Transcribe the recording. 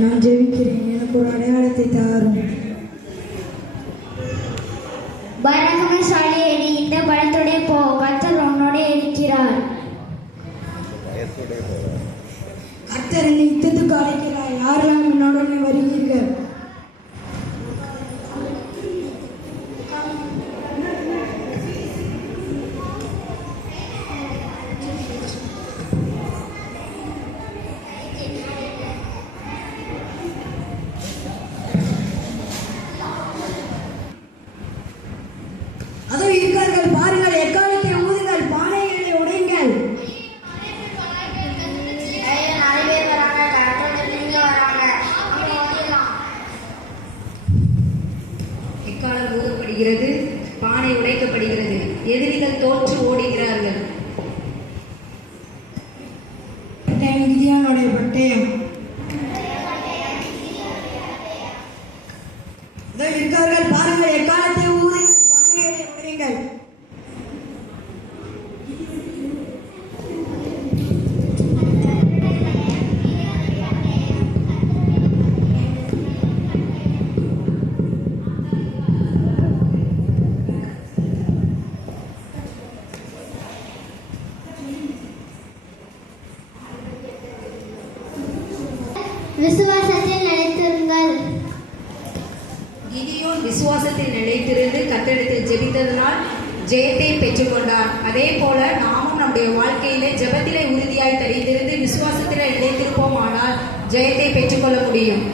நான் ஜெபிக்கிறேன், எனக்கு ஒரு அடையாளத்தை தாரும். பராக்கிரமசாலியே, இந்த பலத்தோட போ, கர்த்தர் உன்னோட இருக்கிறார். கர்த்தர் என்னை யுத்தத்துக்கு அழைக்கிறார். யாரெல்லாம் என்னுடனே வருவீர்கள்? அதோ இருக்கார்கள், பாருங்கள், எக்காலத்தை ஊதுங்கள், பானைகளை உடையுங்கள். எக்காலம் ஊதப்படுகிறது, பானை உடைக்கப்படுகிறது, எதிரிகள் தோற்று ஓடுகிறார்கள். பட்டயம், கிதியோனுடைய பட்டயம். அதோ இருக்கார்கள், பாருங்கள், எக்காலத்தை ஊதுங்கள், பானைகளை உடையுங்கள். விசுவாசத்தில் நிலைத்திருங்கள். கிதியோன் விசுவாசத்தில் நிலைத்திருந்து கர்த்தரிடத்தில் ஜெபித்ததனால் ஜெயத்தை பெற்றுக்கொண்டார். அதே போல நாமும் நம்முடைய வாழ்க்கையிலே ஜெபத்திலே உறுதியாய் தரித்திருந்து விசுவாசத்திலே நிலைத்திருப்போமானால் ஜெயத்தை பெற்றுக்கொள்ள முடியும்.